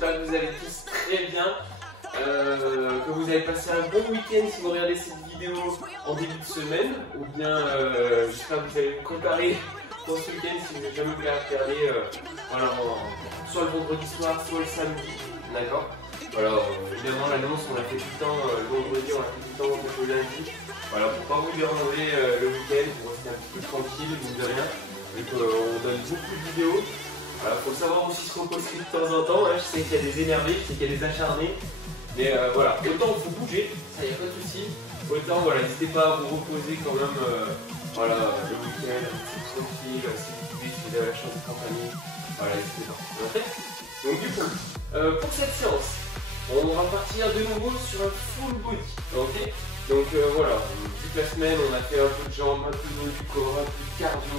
j'espère que vous allez tous très bien, que vous avez passé un bon week-end si vous regardez cette vidéo en début de semaine, ou bien j'espère que vous allez vous préparer pour ce week-end si vous n'avez jamais pu la regarder, voilà, soit le vendredi soir, soit le samedi, d'accord. Voilà, évidemment l'annonce on l'a fait tout le temps le vendredi, on l'a fait tout le temps le lundi. Voilà, pour pas vous déranger le week-end, pour rester un petit peu tranquille, mine de rien, et qu'on donne beaucoup de vidéos. Voilà, faut savoir aussi se reposer de temps en temps, hein. Je sais qu'il y a des énervés, je sais qu'il y a des acharnés, mais voilà, autant il faut bouger, ça y a pas de souci. Autant voilà, n'hésitez pas à vous reposer quand même, voilà, le week-end, un petit peu tranquille, si vous pouvez, si vous avez la chance de compagnie, voilà, n'hésitez pas. Okay. Donc du coup, pour cette séance, on va partir de nouveau sur un full body, ok. Donc voilà, toute la semaine on a fait un peu de jambes, un peu de haut du corps, un peu de cardio.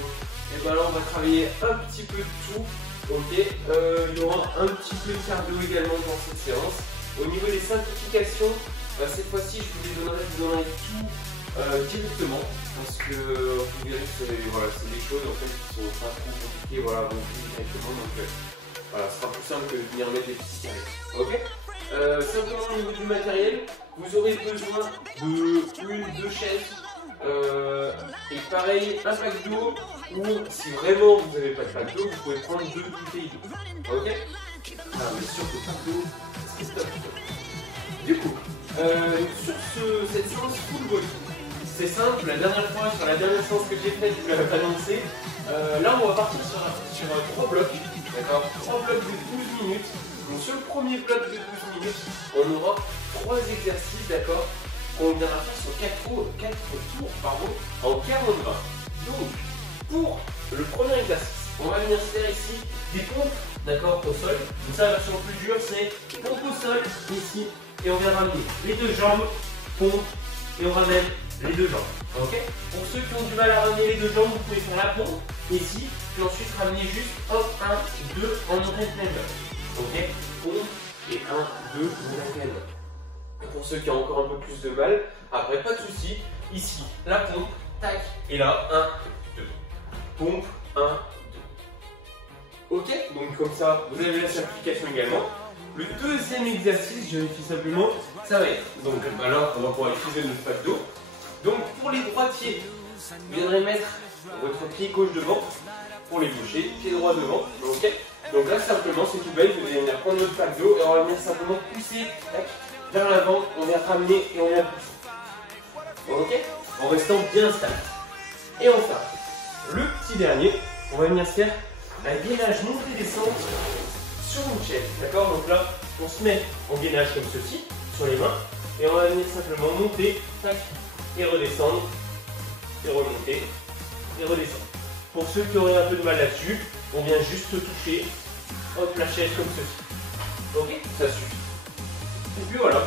Et ben là on va travailler un petit peu de tout. Ok, il y aura un petit peu de cardio également dans cette séance. Au niveau des simplifications, cette fois-ci je vous les donnerai tout directement. Parce que vous verrez que voilà, c'est des choses en fait, qui sont pas trop compliquées, voilà, vous directement. Donc voilà, ce sera plus simple que de venir mettre des petits carrés. Ok. Simplement au niveau du matériel, vous aurez besoin de 2 chaises et pareil un pack d'eau, ou si vraiment vous n'avez pas de pack d'eau, vous pouvez prendre 2 bouteilles d'eau. Ok. Ah, mais sûr que pack d'eau, c'est top. Du coup, sur cette séance full body, c'est simple, la dernière fois, sur la dernière séance que j'ai faite, je vous l'avais annoncé. Là on va partir sur 3 blocs, d'accord, 3 blocs de 12 minutes. Donc sur le premier bloc de 12 minutes, on aura 3 exercices, d'accord, qu'on viendra faire sur 4 tours en 40 20. Donc, pour le premier exercice, on va venir se faire ici des pompes, d'accord, au sol. Donc ça, la version plus dure, c'est pompe au sol, ici, et on vient ramener les 2 jambes, pompe, et on ramène les 2 jambes, ok. Pour ceux qui ont du mal à ramener les 2 jambes, vous pouvez faire la pompe, ici, puis ensuite ramener juste hop, 1, 2, en rectangle. Ok, pompe et 1, 2, mon. Pour ceux qui ont encore un peu plus de mal, après pas de souci, ici la pompe, tac, et là 1, 2. Pompe, 1, 2. Ok, donc comme ça, vous avez la simplification également. Le deuxième exercice, je vérifie simplement, ça va être, donc bah là on va pouvoir utiliser notre pack d'eau. Donc pour les droitiers, vous viendrez mettre votre pied gauche devant, pour les gauchers, pied droit devant, ok. Donc là simplement c'est tout bête, vous allez venir prendre notre pack d'eau et on va venir simplement pousser tac, vers l'avant, on vient ramener et on vient pousser. Ok, en restant bien stable. Et enfin, le petit dernier, on va venir faire un gainage montée-descente sur une chaise. D'accord, donc là on se met en gainage comme ceci, sur les mains, et on va venir simplement monter, tac, et redescendre, et remonter, et redescendre. Pour ceux qui auraient un peu de mal là-dessus, on vient juste toucher, hop, la chaise comme ceci. Ok, ça suffit. Et puis voilà.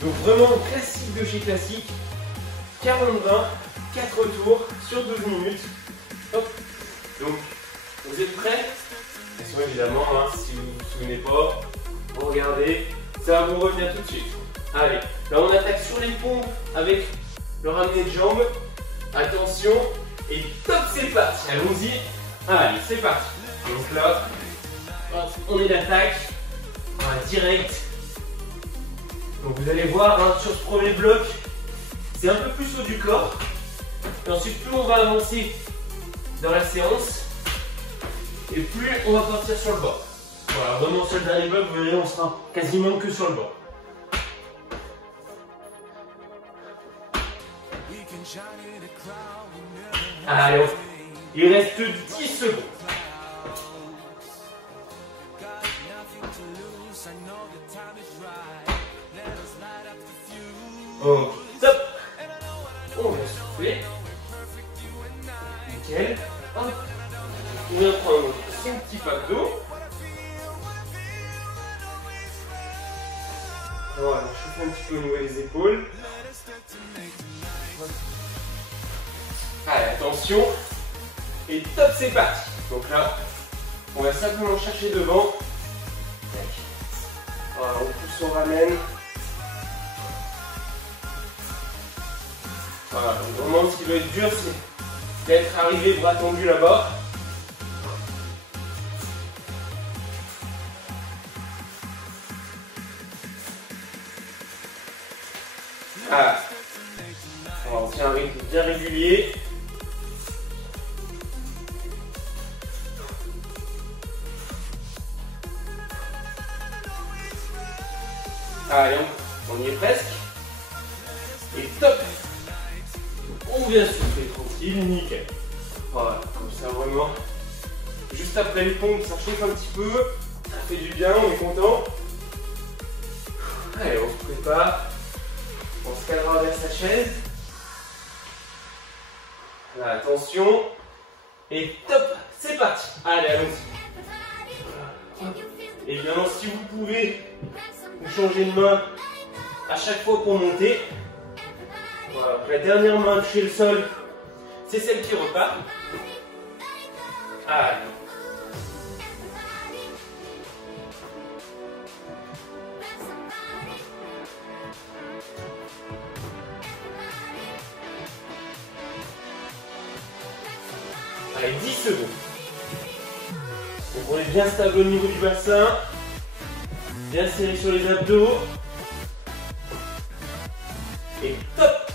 Donc vraiment classique de chez classique. 40-20, 4 tours sur 12 minutes. Hop. Donc, vous êtes prêts? Attention évidemment, hein, si vous ne vous souvenez pas, regardez, ça va vous revenir tout de suite. Allez, là on attaque sur les pompes avec le ramené de jambes. Attention, et top, c'est parti. Allons-y. Allez, c'est parti. Donc là, on est d'attaque, direct. Donc vous allez voir, hein, sur ce premier bloc, c'est un peu plus haut du corps. Et ensuite, plus on va avancer dans la séance, et plus on va partir sur le bord. Voilà, vraiment sur le dernier bloc, vous verrez, on sera quasiment que sur le bord. Allez, il reste 10 secondes. Oh, top. On va souffler. Nickel. Hop. On vient prendre son petit pack d'eau. Voilà, chauffer un petit peu au niveau des épaules. Allez, attention. Et top, c'est parti. Donc là, on va simplement chercher devant. Voilà, on pousse, on ramène. Voilà, donc vraiment ce qui doit être dur, c'est d'être arrivé bras tendus là-bas. Ah. On tient un rythme bien régulier. Allez, on y est presque. Et top. On vient souffler tranquille, nickel. Voilà, comme ça vraiment. Juste après les pompes, ça chauffe un petit peu. Ça fait du bien, on est content. Allez, on se prépare. On se calera vers sa chaise. Là, attention. Et top, c'est parti. Allez, allons-y. Et bien, si vous pouvez, vous changez de main à chaque fois pour monter. Voilà, la dernière main toucher le sol, c'est celle qui repart. Allez. Allez, 10 secondes. Donc on est bien stable au niveau du bassin. Bien serré sur les abdos. Et top.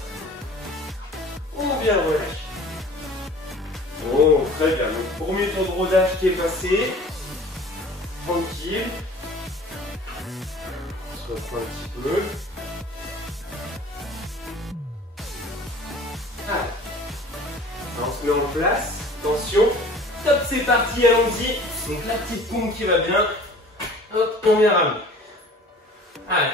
On vient relâcher. Oh, très bien. Donc premier tour de rodage qui est passé. Tranquille. On se reprend un petit peu. Allez. On se met en place. Attention. Top, c'est parti, allons-y. Donc la petite pompe qui va bien. Hop, on vient ramener. Allez.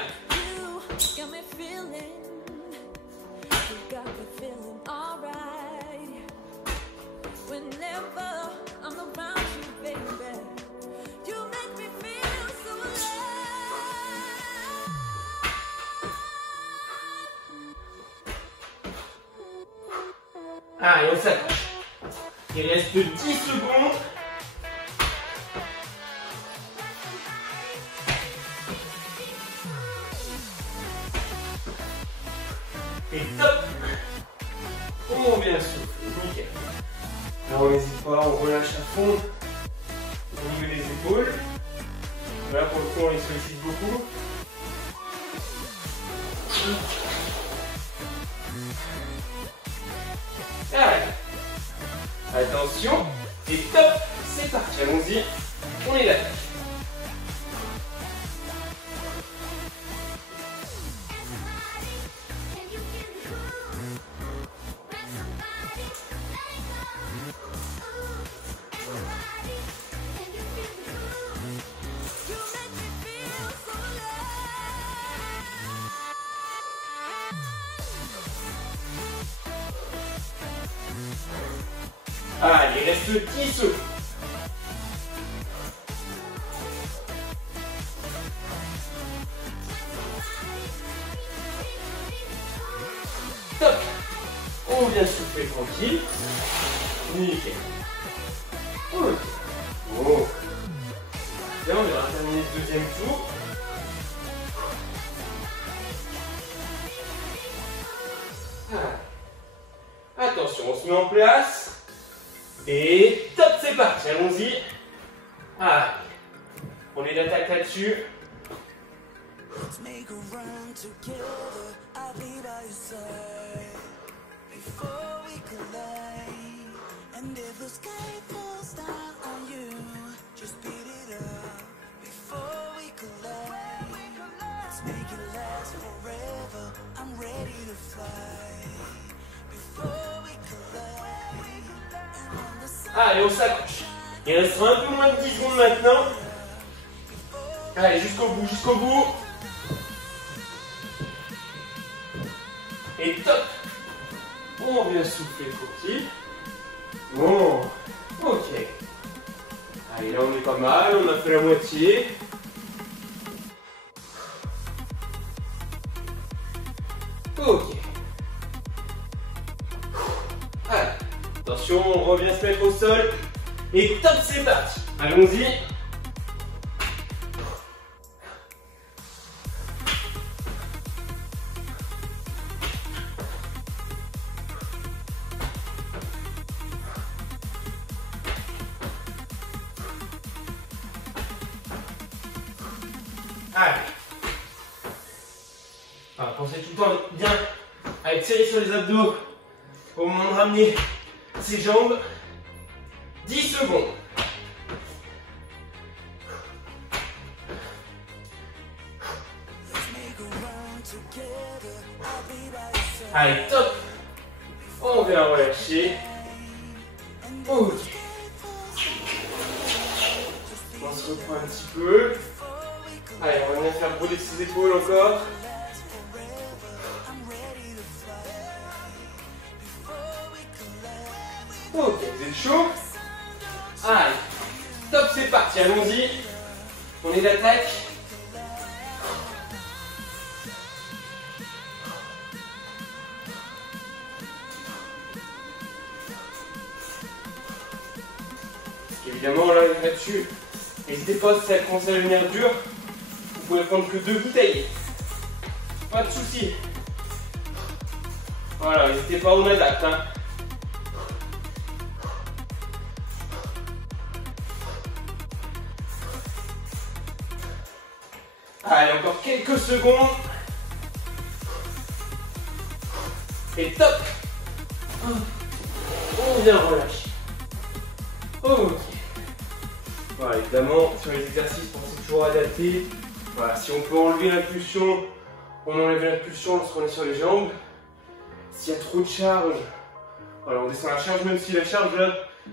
Allez, on s'attache. Il reste 10 secondes. Et top. On vient souffler, nickel. Alors on n'hésite pas, on relâche à fond au niveau des épaules. Là pour le coup on les sollicite beaucoup. Allez. Attention, et top, c'est parti, allons-y, on est là. Allez, il reste 10 secondes. Top. On vient souffler tranquille. Nickel. Ok. Oh. Bien, on va terminer le deuxième tour. Attention, on se met en place. Et top, c'est parti, allons-y. Allez, on est d'attaque là-dessus. Allez, on s'accroche. Il restera un peu moins de 10 secondes maintenant. Allez, jusqu'au bout, jusqu'au bout. Et top. On vient souffler tranquille. Bon, ok. Allez, là on est pas mal, on a fait la moitié. Ok. Allez. Attention, on revient se mettre au sol. Et top, c'est parti. Allons-y. Allez. Alors, pensez Pensez tout le temps bien à étirer sur les abdos au moment de ramener ses jambes. 10 secondes. Allez, top. On vient relâcher. Ok. On se reprend un petit peu. Allez, on va bien faire brûler ses épaules encore. Ok, vous êtes chaud. Allez, top, c'est parti, allons-y. On est d'attaque. Évidemment, là-dessus, n'hésitez pas, si ça commence à devenir dur, vous pouvez prendre que 2 bouteilles. Pas de soucis. Voilà, n'hésitez pas, on adapte. Hein. Allez, encore quelques secondes. Et top. On vient relâcher. Ok. Voilà, évidemment, sur les exercices, pensez toujours adapter. Voilà, si on peut enlever l'impulsion, on enlève l'impulsion lorsqu'on est sur les jambes. S'il y a trop de charge, voilà, on descend la charge, même si la charge,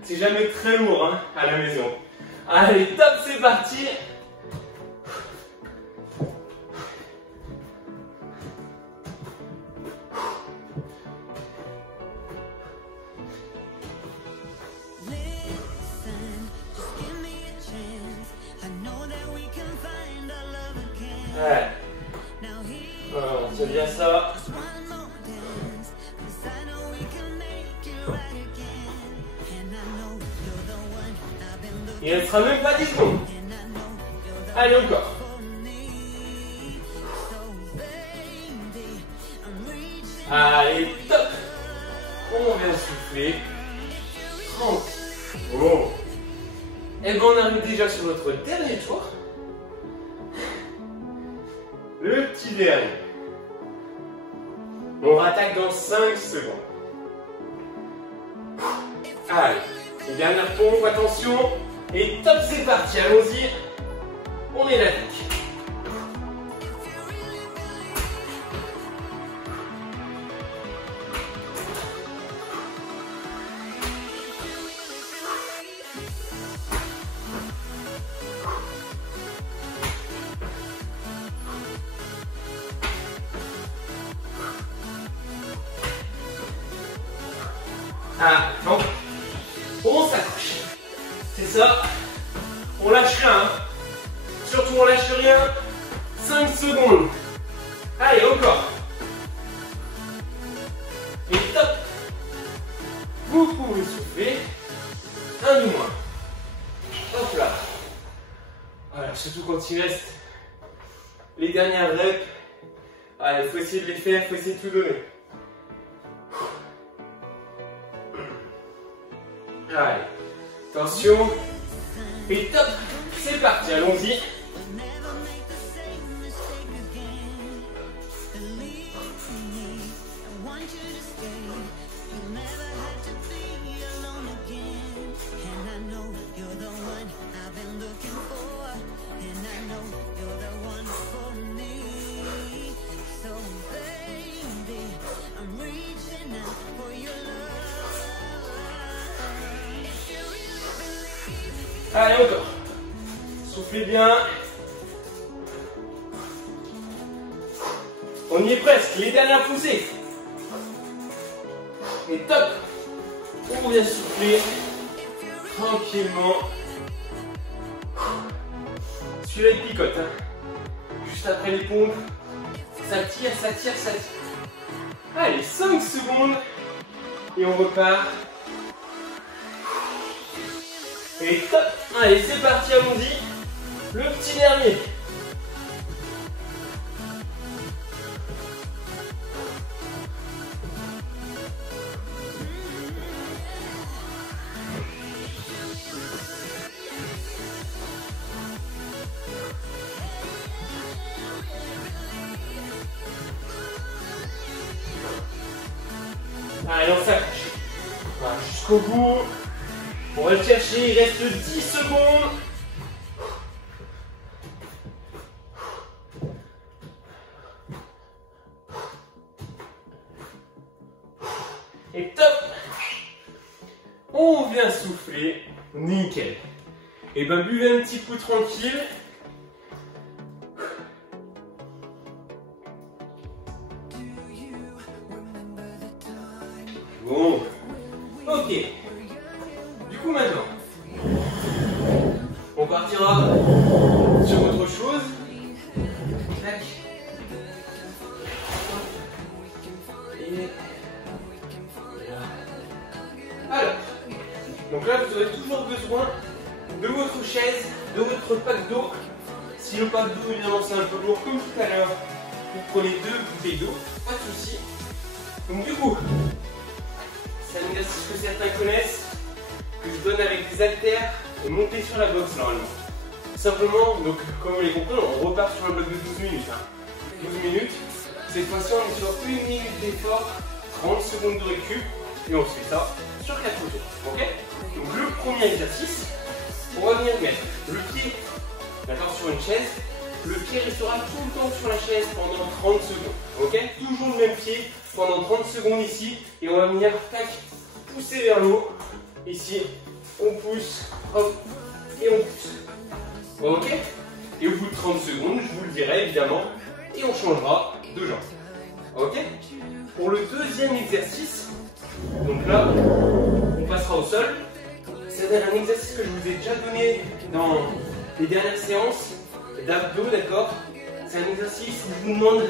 c'est jamais très lourd hein, à la maison. Allez, top, c'est parti. Ouais. Voilà, on tient bien ça. Il ne restera même pas 10 secondes. Allez, encore. Allez, top. On vient souffler. 30. Bon. Et bien, on arrive déjà sur notre dernier tour. Le petit dernier. On rattaque dans 5 secondes. Allez, une dernière pompe, attention. Et top, c'est parti, allons-y. On est l'attaque. Ah, non. On s'accroche. C'est ça. On lâche rien. Hein. Surtout, on lâche rien. 5 secondes. Allez, encore. Et top. Vous pouvez souffler. Un de moins. Hop là. Voilà, surtout quand il reste les dernières reps. Allez, il faut essayer de les faire, il faut essayer de tout donner. Allez, attention, et top, c'est parti, allons-y. Allez, encore. Soufflez bien. On y est presque. Les dernières poussées. Et top. On vient souffler. Tranquillement. Celui-là, il picote. Hein. Juste après les pompes. Ça tire, ça tire, ça tire. Allez, 5 secondes. Et on repart. Et top. Allez, c'est parti, allons-y. Le petit dernier. Allez, on s'accroche. Voilà, jusqu'au bout. On va le chercher, il reste 10 secondes. Et top. On vient souffler. Nickel. Et ben buvez un petit coup tranquille. Bon. Ok. Du coup maintenant, on partira sur autre chose. Tac. Et... Alors, donc là vous aurez toujours besoin de votre chaise, de votre pack d'eau. Si le pack d'eau évidemment c'est un peu lourd comme tout à l'heure, vous prenez 2 bouteilles d'eau, pas de souci. Donc du coup, c'est un exercice que certains connaissent, que je donne avec des haltères et monter sur la boxe normalement. Simplement, donc comme vous l'avez compris, on repart sur un bloc de 12 minutes. 12 minutes, cette fois-ci on est sur 1 minute d'effort, 30 secondes de récup, et on se fait ça sur 4 tours. Ok? Donc le premier exercice, on va venir mettre le pied, d'accord, sur une chaise. Le pied restera tout le temps sur la chaise pendant 30 secondes. Ok? Toujours le même pied pendant 30 secondes ici. Et on va venir, tac, pousser vers le haut. Ici, on pousse, hop, et on pousse. Ok? Et au bout de 30 secondes, je vous le dirai évidemment, et on changera de jambe. Ok? Pour le deuxième exercice, donc là, on passera au sol. C'est un exercice que je vous ai déjà donné dans les dernières séances d'abdos, d'accord? C'est un exercice où je vous demande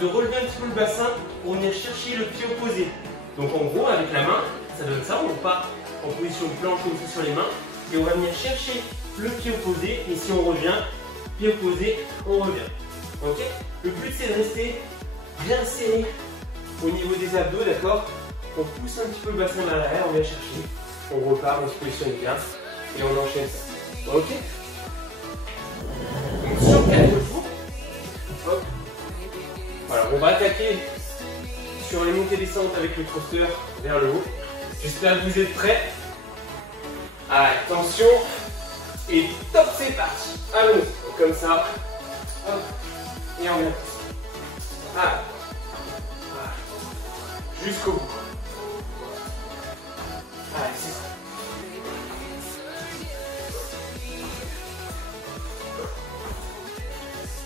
de relever un petit peu le bassin pour venir chercher le pied opposé. Donc en gros, avec la main, ça donne ça, on part en position planche comme ça sur les mains, et on va venir chercher le pied opposé, et si on revient, pied opposé, on revient. Ok? Le but c'est de rester bien serré au niveau des abdos, d'accord? On pousse un petit peu le bassin vers l'arrière, on vient chercher, on repart, on se positionne bien, et on enchaîne ça. Ok? Donc sur 4 tours, hop. Voilà, on va attaquer sur les montées descentes avec le thruster vers le haut. J'espère que vous êtes prêts. Attention, et top, c'est parti. Allons, comme ça, hop, et on vient. Voilà. Jusqu'au bout. Allez, c'est ça.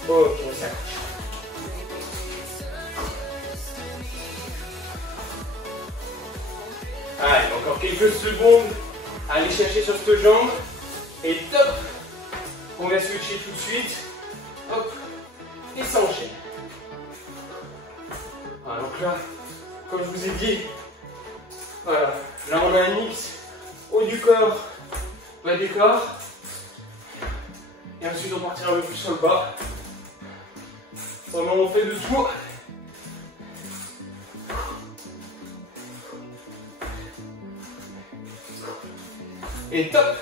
Ok, on s'accroche. Allez, encore quelques secondes à aller chercher sur cette jambe. Et top, on va switcher tout de suite. Hop, et ça enchaîne. Voilà, donc là, comme je vous ai dit, voilà, là on a un mix haut du corps, bas du corps. Et ensuite on partira un peu plus sur le bas. Pendant on fait dessous. Et top.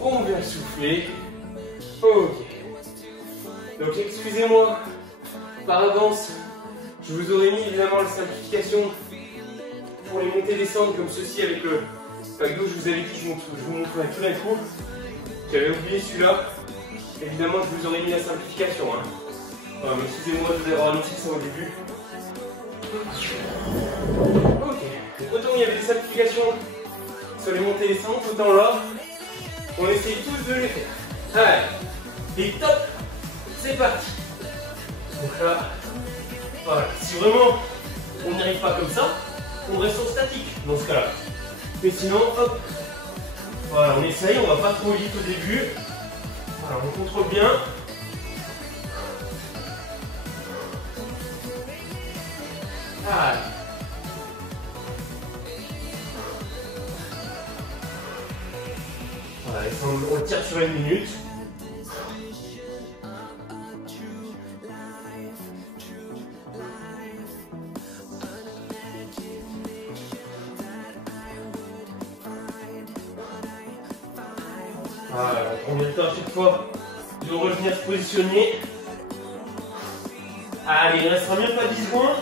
On vient souffler. Ok. Donc excusez-moi par avance. Je vous aurais mis évidemment la simplification pour les montées et descentes comme ceci avec le pack d'eau. Je vous avais dit que je vous montrerai tout d'un coup. J'avais oublié celui-là. Évidemment, je vous aurais mis la simplification. Voilà, excusez-moi de vous avoir annoncé ça au début. Ok. Autant il y avait des simplifications sur les montées et descentes, autant là, on essaye tous de les faire. Allez. Et top. C'est parti. Donc là, voilà. Si vraiment on n'y arrive pas comme ça, on reste en statique dans ce cas-là. Mais sinon, hop. Voilà, on essaye, on va pas trop vite au début. Voilà, on contrôle bien. Allez. Voilà, on tire sur 1 minute. Voilà, on vient de faire à chaque fois de revenir se positionner. Allez, il restera bien pas 10 secondes.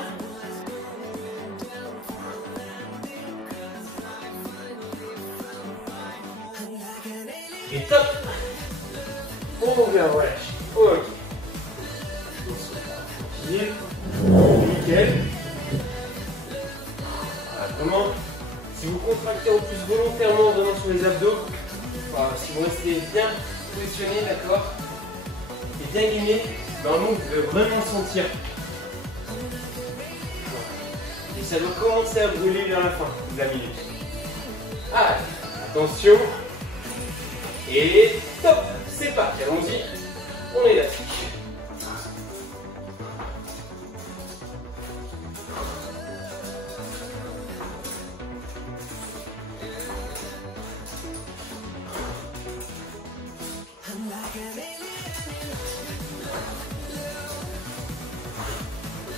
Et top. On vient relâcher. Ok. Tranquille. Nickel. Voilà, vraiment, si vous contractez en plus volontairement vraiment sur les abdos, voilà, si vous restez bien positionné, d'accord, et bien gainé, normalement vous devez vraiment sentir. Et ça doit commencer à brûler vers la fin de la minute. Allez, attention. Et top, c'est parti, allons-y. On est là.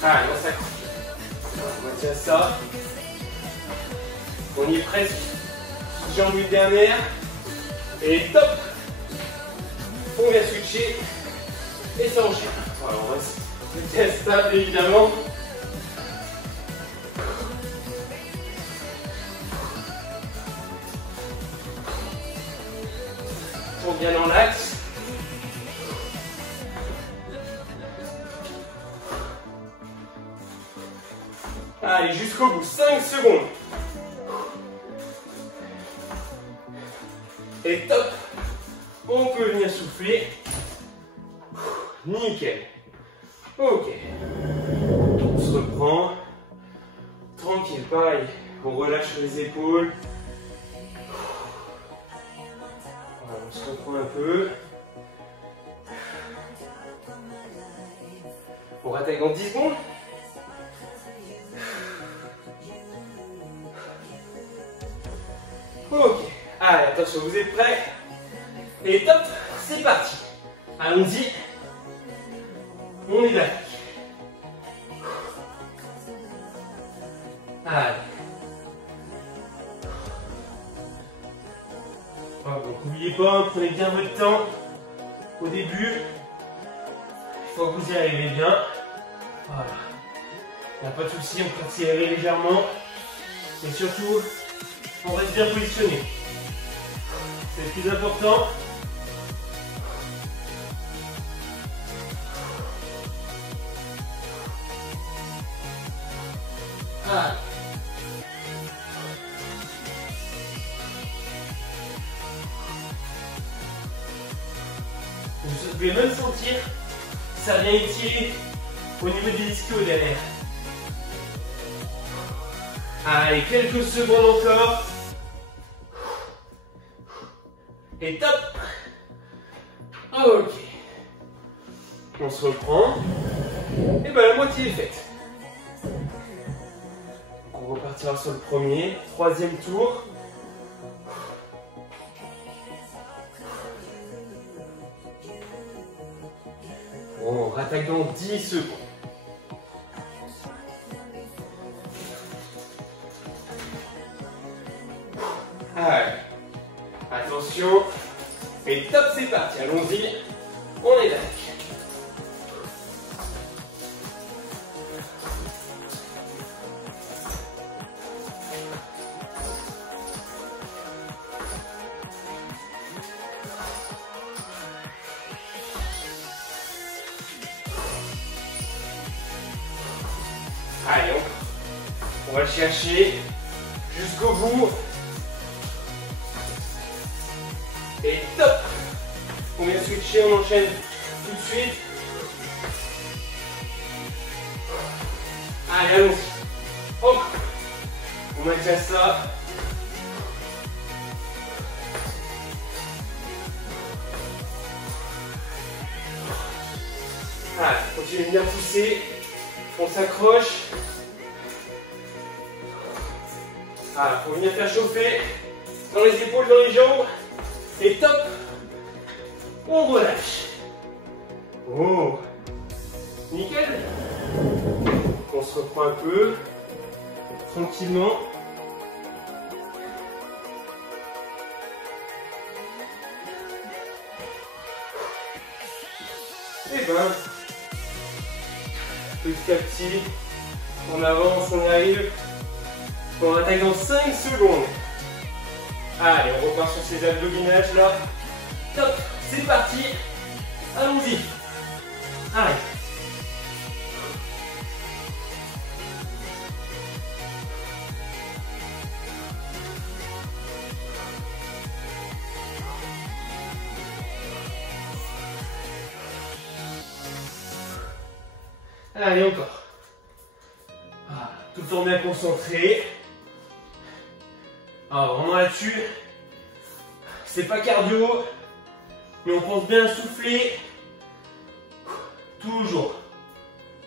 Allez, on s'accroche. On maintient ça. On y est presque. Petite jambe une dernière. Et top. On vient switcher. Et ça enchaîne. Voilà, on reste bien stable évidemment. On bien dans l'axe. Allez, jusqu'au bout, 5 secondes. Et top. On peut venir souffler. Nickel. Ok. On se reprend. Tranquille, pareil. On relâche les épaules. Voilà, on se reprend un peu. On rattaque dans 10 secondes. Ok, allez, attention, vous êtes prêts? Et top, c'est parti. Allons-y. On est là. Allez. Voilà, donc n'oubliez pas, prenez bien votre temps au début. Il faut que vous y arrivez bien. Voilà. Il n'y a pas de souci, on peut tirer légèrement. Et surtout, on reste bien positionné. C'est le plus important. Ah. Vous pouvez même sentir que ça vient étirer au niveau des ischios derrière. Allez, quelques secondes encore. Et top. Ok. On se reprend. Et ben la moitié est faite. On repartira sur le premier, troisième tour. On rattaque dans 10 secondes. Allez, attention, et top, c'est parti, allons-y, on est là. Allez, on va le chercher jusqu'au bout. Et top. On vient switcher, on enchaîne tout de suite. Allez, allons-y. Hop. On maintient ça. Allez, continuez de bien pousser. On s'accroche. Voilà, faut venir faire chauffer dans les épaules, dans les jambes. Et top, on relâche. Oh, nickel. On se reprend un peu, tranquillement. Et ben, petit à petit, on avance, on y arrive. On attaque dans 5 secondes. Allez, on repart sur ces abdominage là. top, c'est parti. Allons-y. Allez. Allez, encore. Voilà. Tout le temps bien concentré. Alors, vraiment là-dessus, c'est pas cardio, mais on pense bien à souffler. Toujours.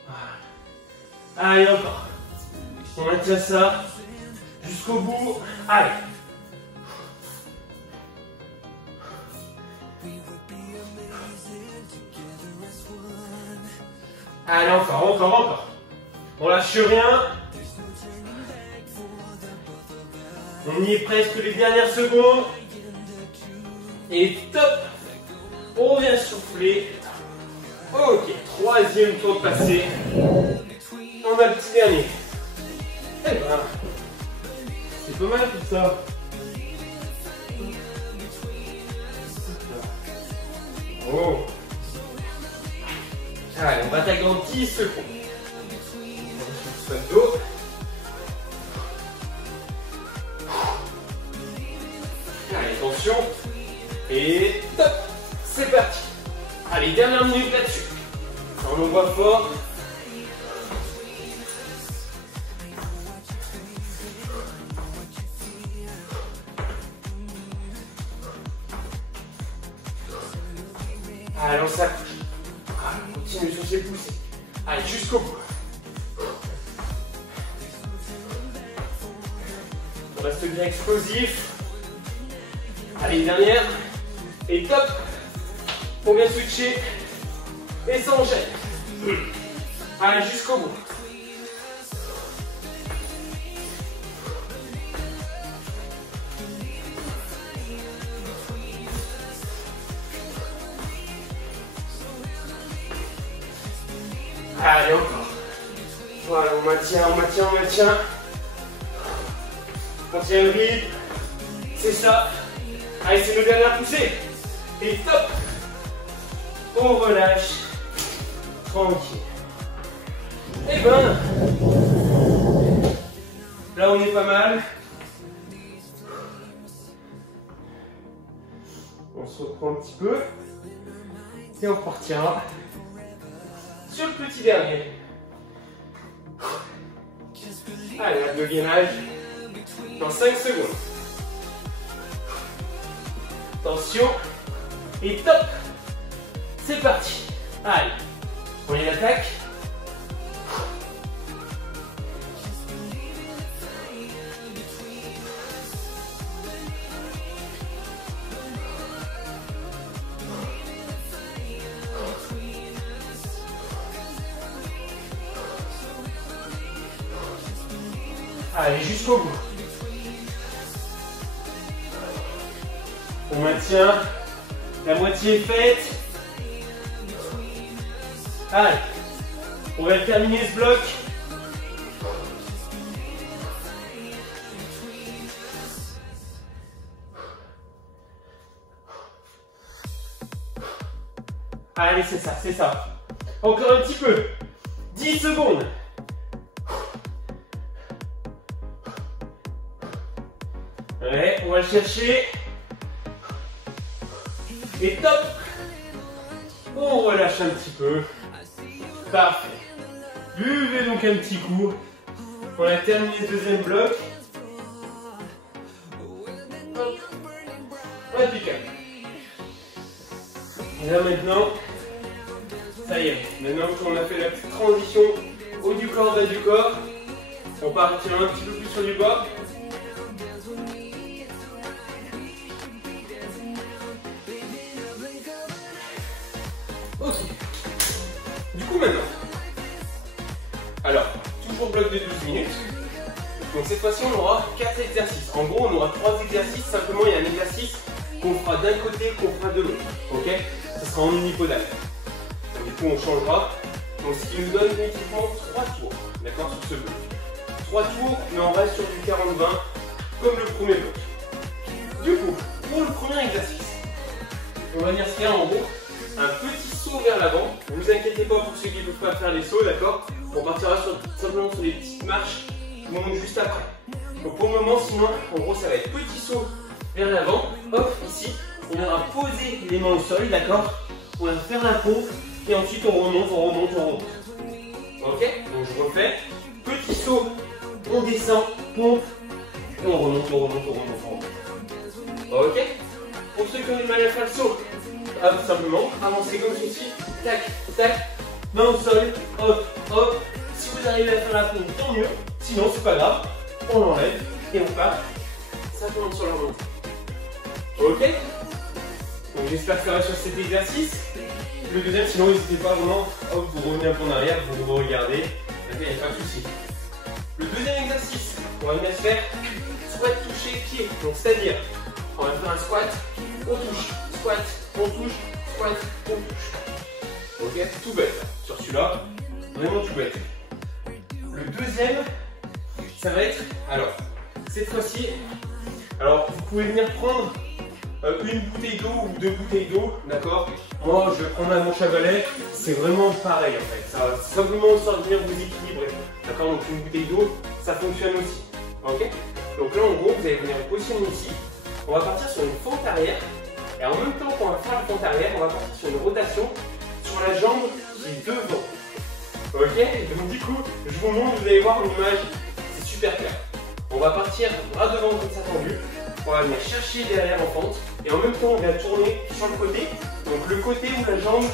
Voilà. Allez, encore. On maintient ça jusqu'au bout. Allez. Allez, encore. On lâche rien. On y est presque les dernières secondes. Et top. On vient souffler. Ok, troisième tour passé. On a le petit dernier. Eh ben, c'est pas mal tout ça. Oh. Allez, on va attaquer en 10 secondes. On va faire dos. Allez, attention. Et top. C'est parti. Allez, dernière minute là-dessus. On envoie fort. Allez, on s'accroche. On continue sur ses poussées. Allez, jusqu'au bout. On reste bien explosif. Allez, dernière. Et top. On vient switcher. Et ça enchaîne. Allez, jusqu'au bout. Allez, encore. Voilà, on maintient. On tient le rythme. C'est ça. Allez, c'est nos dernières poussées. Et top. On relâche. Tranquille. Et ben, là on est pas mal. On se reprend un petit peu. Et on repartira sur le petit dernier. Allez, le gainage dans 5 secondes. Attention. Et top. C'est parti. Allez, on y attaque. Allez, jusqu'au bout. On maintient. La moitié est faite. Allez, on va terminer ce bloc. Allez, c'est ça. Encore un petit peu. 10 secondes. Ouais, on va le chercher. Et top. On relâche un petit peu. Parfait. Buvez donc un petit coup. On a terminé le deuxième bloc. Hop. Impeccable. Et là maintenant, ça y est. Maintenant qu'on a fait la petite transition haut du corps, bas du corps, on part un petit peu plus sur du bas. Ok. Du coup maintenant, alors, toujours bloc de 12 minutes. Donc cette fois-ci on aura 4 exercices. En gros on aura 3 exercices, simplement il y a un exercice qu'on fera d'un côté, qu'on fera de l'autre. Ok? Ça sera en unipodal. Du coup on changera. Donc ce qui nous donne uniquement 3 tours. D'accord? Sur ce bloc. 3 tours, mais on reste sur du 40-20 comme le premier bloc. Du coup, pour le premier exercice, on va venir faire en gros un petit saut vers l'avant. Ne vous inquiétez pas pour ceux qui ne peuvent pas faire les sauts, d'accord? On partira simplement sur les petites marches qui vont monter juste après. Donc pour le moment, sinon, en gros, ça va être petit saut vers l'avant. Hop, ici, on viendra poser les mains au sol, d'accord? On va faire la pompe et ensuite on remonte, on remonte, on remonte. Ok? Donc je refais. Petit saut, on descend, pompe, et on remonte, on remonte, on remonte, on remonte. Ok? Pour ceux qui ont du mal à faire le saut, hop, simplement, avancez comme ceci, tac, tac, main au sol, hop, hop. Si vous arrivez à faire la pompe, tant mieux. Sinon, c'est pas grave, on l'enlève et on part. Ça commence sur la remontée. Ok? Donc j'espère que ça va sur cet exercice. Le deuxième, sinon n'hésitez pas vraiment, hop, vous revenez un peu en arrière, vous regardez, il n'y a pas de souci. Le deuxième exercice, on va venir faire squat touché pied. Donc c'est-à-dire, on va faire un squat, on touche, squat, on touche, squat, on touche. Ok, tout bête. Sur celui-là, vraiment tout bête. Le deuxième, ça va être, alors, cette fois-ci, alors vous pouvez venir prendre une bouteille d'eau ou 2 bouteilles d'eau, d'accord? Moi, je vais prendre un manche à balai, c'est vraiment pareil en fait. Ça va simplement venir vous équilibrer, d'accord? Donc une bouteille d'eau, ça fonctionne aussi, ok? Donc là, en gros, vous allez venir vous positionner ici. On va partir sur une fente arrière, et en même temps qu'on va faire la fente arrière, on va partir sur une rotation sur la jambe qui est devant. Ok? Donc du coup, je vous montre, vous allez voir l'image, c'est super clair. On va partir bras devant comme ça tendu. On va venir chercher derrière en fente et en même temps on va tourner sur le côté, donc le côté où la jambe,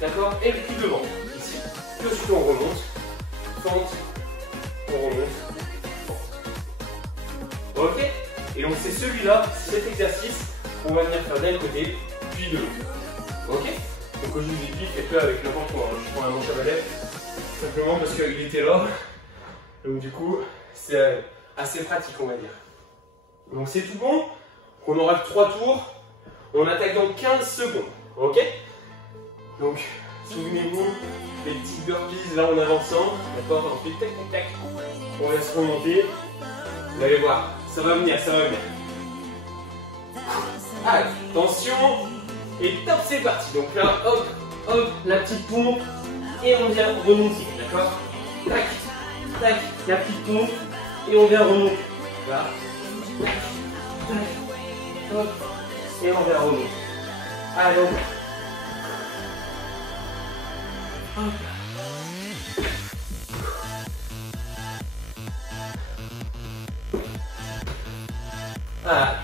d'accord, est le plus devant, ici. Puis ensuite on remonte, fente, on remonte, fente. Ok? Et donc c'est celui-là, cet exercice, qu'on va venir faire d'un côté, puis de l'autre. Ok? Donc quand je vous ai dit, faites-le avec n'importe quoi. Je prends un manche à balai, simplement parce qu'il était là. Donc du coup, c'est assez pratique on va dire. Donc c'est tout bon, on aura 3 tours, on attaque dans 15 secondes, ok? Donc, souvenez-vous, les petits burpees là en avançant, d'accord? On fait tac tac tac, on va se remonter, vous allez voir, ça va venir, ça va venir. Allez, attention, et top, c'est parti. Donc là, hop, hop, la petite pompe, et on vient remonter, d'accord? Tac, tac, la petite pompe, et on vient remonter, voilà. Tac, tac, hop, et on vient remonter. Allez, hop. Ah.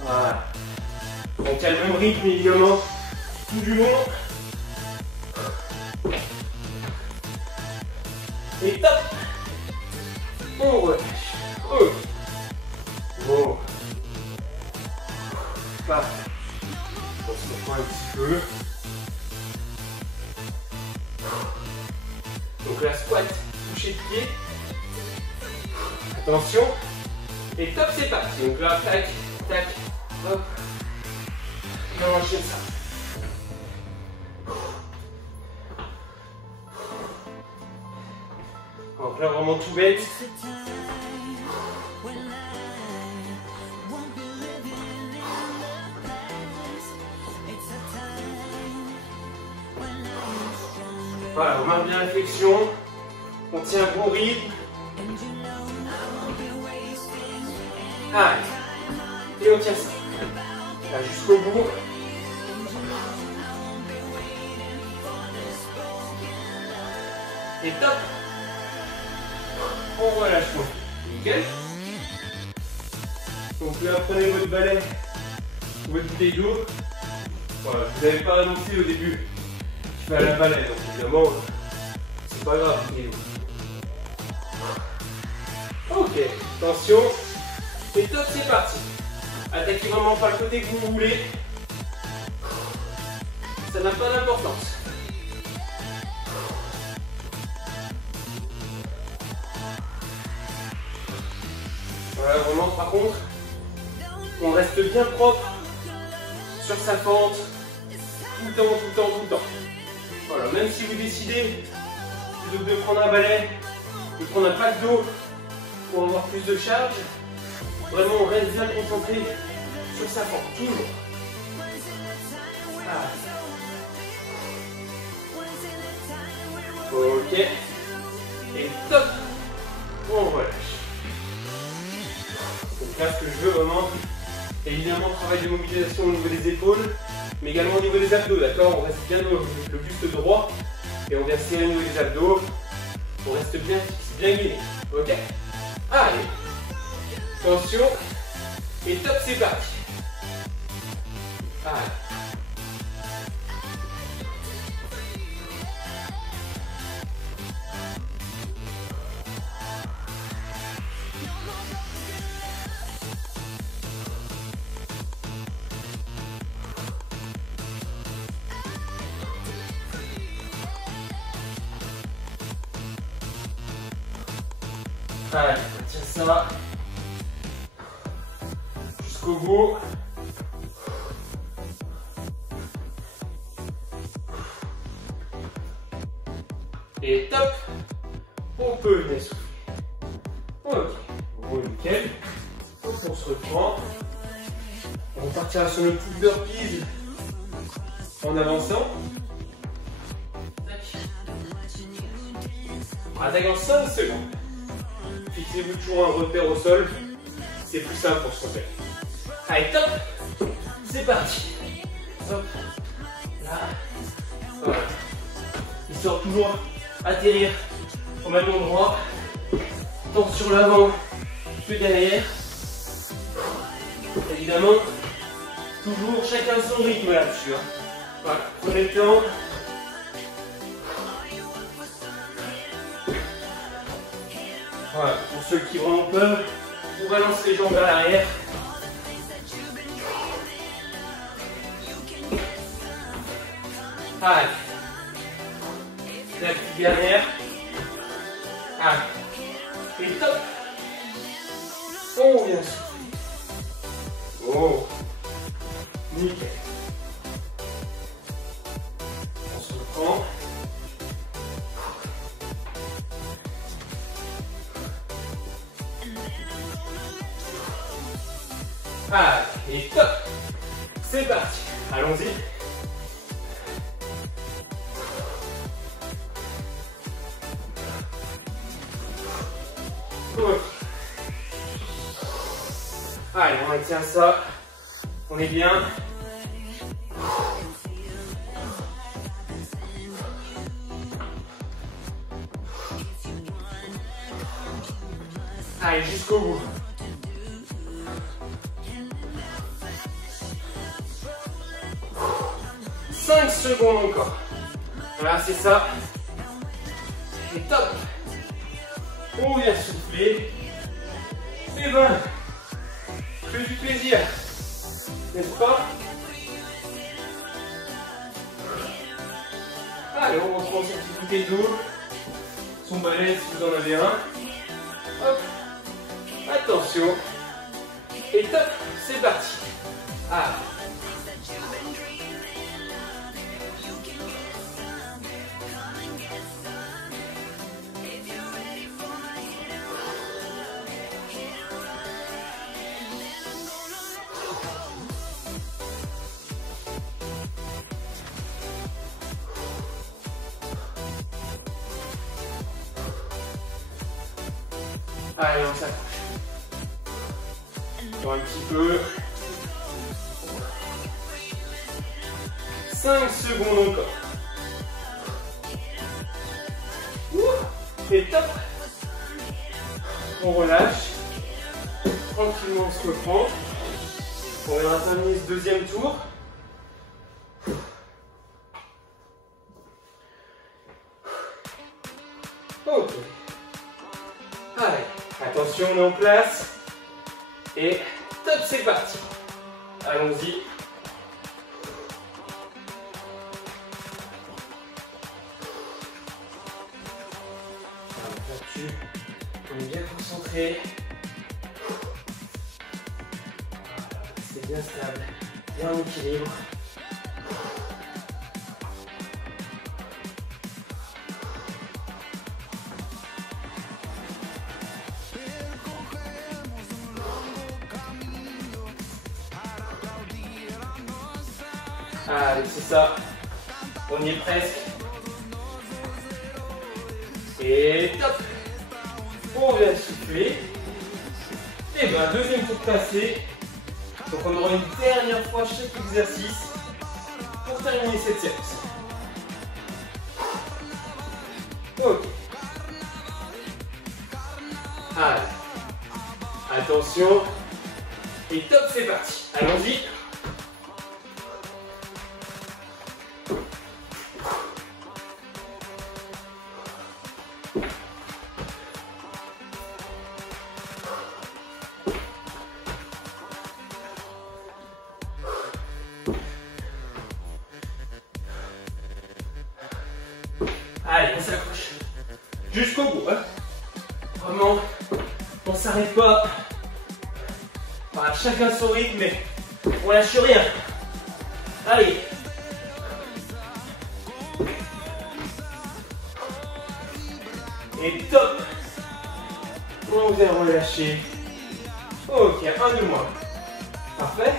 Voilà. Donc il y a le même rythme évidemment tout du long. Et top. On relâche. Oh. Bon. Parfait. On se reprend un petit peu. Donc la squat, toucher de pied. Attention. Et top, c'est parti. Donc là, tac, tac, hop. Et on enchaîne ça. Donc là, vraiment tout bête. Voilà, on marque bien la flexion, on tient un bon rythme. Allez, et on tient ça. Là, jusqu'au bout. Et top. On relâche tout. Nickel. Donc là, prenez votre balai, votre bouteille d'eau. Voilà, vous n'avez pas annoncé au début. Je fais à la balai, donc évidemment, c'est pas grave. Ok, attention. Et top, c'est parti. Attaquez vraiment par le côté que vous voulez. Ça n'a pas d'importance. Voilà, vraiment, par contre, on reste bien propre sur sa fente. Tout le temps, tout le temps, tout le temps. Voilà, même si vous décidez de prendre un balai, de prendre un pack d'eau pour avoir plus de charge, Vraiment, on reste bien concentré sur sa forme, toujours. Ah. Ok. Et top. On relâche. Donc là, ce que je veux vraiment, évidemment, travail de mobilisation au niveau des épaules, mais également au niveau des abdos, d'accord? On reste bien le buste droit et on vient serrer au niveau des abdos. On reste bien fixe, bien gainé. Ok? Allez. Attention. Et top, c'est parti. Allez. Allez, tiens ça jusqu'au bout. Et top, on peut bien souffler. Ok, bon, nickel. Donc on se reprend. On partira sur le petit burpees en avançant. On attaque en 5 secondes. Fixez-vous toujours un repère au sol, c'est plus simple pour se repérer. Allez, top, c'est parti. Hop, là, voilà. Histoire toujours atterrir au même endroit, tant sur l'avant que derrière. Évidemment, toujours chacun son rythme là-dessus. Hein. Voilà, prenez le temps. Voilà, pour ceux qui vraiment peuvent, on balance les jambes vers l'arrière. Allez. La petite dernière. Allez. Et top. On vient souffler. Oh. Nickel. On se reprend. Allez, et top. C'est parti. Allons-y. Okay. Allez, on maintient ça. On est bien. Allez, jusqu'au bout. Cinq secondes encore. Voilà, c'est ça. Et top. On vient souffler. Et ben, que du plaisir. N'est-ce pas? Allez, on reprend cette bouteille d'eau. Son balai si vous en avez un. Hop. Attention. Et top, c'est parti. Ah. Allez, on s'accroche. Encore un petit peu. 5 secondes encore. Et top. On relâche. Tranquillement, on se reprend. On va terminer ce deuxième tour. Ok. Allez. Attention, on est en place. Et top, c'est parti. Allons-y. Là-dessus, on est bien concentré. C'est bien stable, bien en équilibre. Allez, c'est ça. On y est presque. Et top. On vient souffler. Et bien, deuxième tour passé. Donc on aura une dernière fois chaque exercice pour terminer cette séance. Ok. Allez. Attention. Et top, c'est parti. Allons-y. Allez, on s'accroche jusqu'au bout. Hein. Vraiment, on ne s'arrête pas. Voilà, chacun son rythme, mais on lâche rien. Allez. Et top. On vient relâcher. Ok, un de moins. Parfait.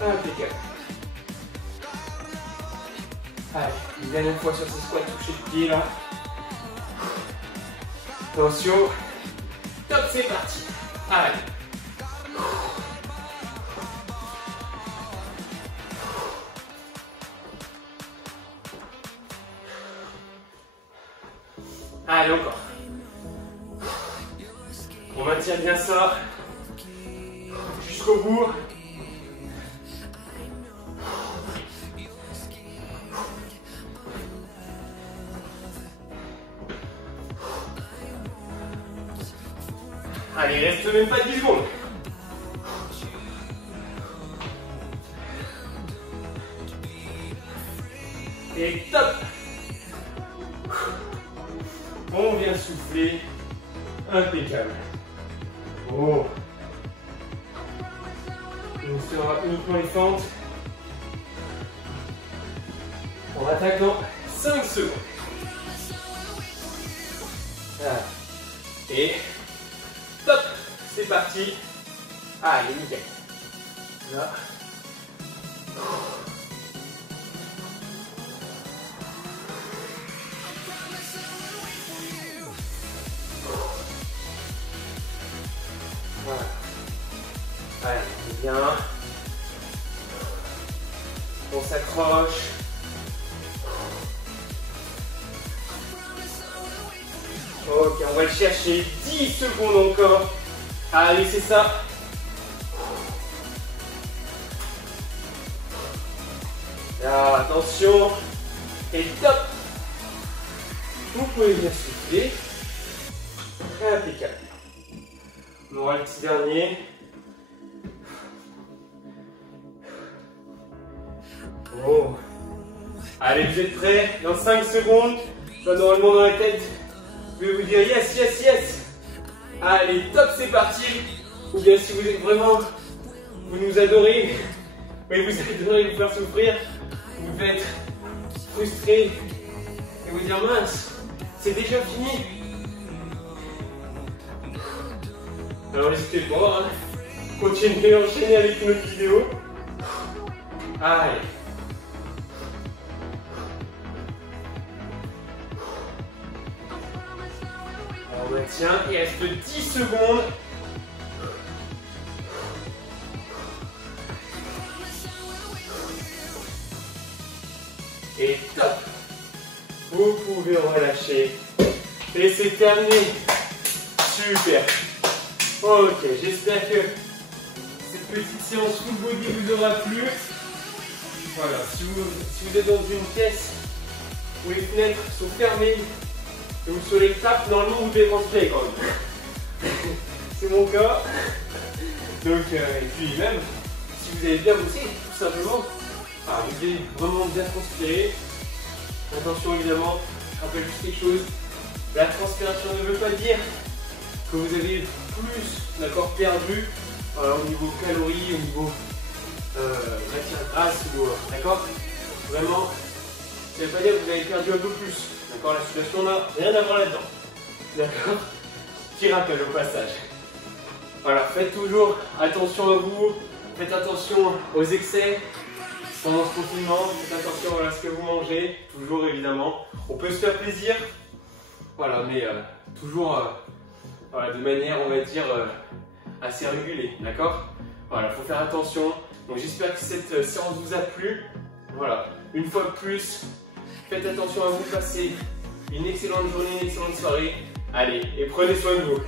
Impeccable. Allez, une dernière fois sur ces squats, toucher le pied là. Attention. Top, c'est parti. Allez. Allez, encore. On maintient bien ça. Jusqu'au bout. Allez, il reste même pas 10 secondes. Et top. On vient souffler. Impeccable. Oh. On sera uniquement les fentes. On attaque dans 5 secondes. Voilà. Et top, c'est parti. Allez, nickel. Là. Voilà. Allez, c'est bien. On s'accroche. Ok, on va le chercher. 10 secondes encore. Allez, c'est ça. Là, attention. Et top. Vous pouvez bien souffler. Impeccable. On aura le petit dernier. Oh. Allez, vous êtes prêts? Dans 5 secondes, ça normalement dans la tête. Je vais vous dire yes, yes, yes. Allez, top, c'est parti. Ou bien si vous êtes vraiment, vous nous adorez, mais vous adorez vous faire souffrir, vous devez être frustré et vous dire mince, c'est déjà fini. Alors n'hésitez pas, hein. Continuez à enchaîner avec une autre vidéo. Allez. On maintient, il reste 10 secondes. Et top. Vous pouvez relâcher. Et c'est terminé. Super. Ok, j'espère que cette petite séance full body vous aura plu. Voilà, si vous êtes dans une pièce où les fenêtres sont fermées, et où le soleil tape, normalement vous devez transpirer quand même. C'est mon cas. Donc, et puis même, si vous avez bien bossé, tout simplement, vous devez vraiment bien transpirer. Attention évidemment, je rappelle juste quelque chose, la transpiration ne veut pas dire que vous avez plus d'accord perdu au niveau calories, au niveau matière grasse, d'accord. Vraiment, ça ne veut pas dire que vous avez perdu un peu plus. D'accord, la situation n'a rien à voir là-dedans. D'accord. Petit rappel au passage. Voilà, faites toujours attention à vous, faites attention aux excès pendant ce confinement, faites attention à ce que vous mangez, toujours évidemment. On peut se faire plaisir, voilà, mais toujours voilà, de manière, on va dire, assez régulée, d'accord? Voilà, il faut faire attention. Donc j'espère que cette séance vous a plu. Voilà, une fois de plus, faites attention à vous, passez une excellente journée, une excellente soirée. Allez, et prenez soin de vous.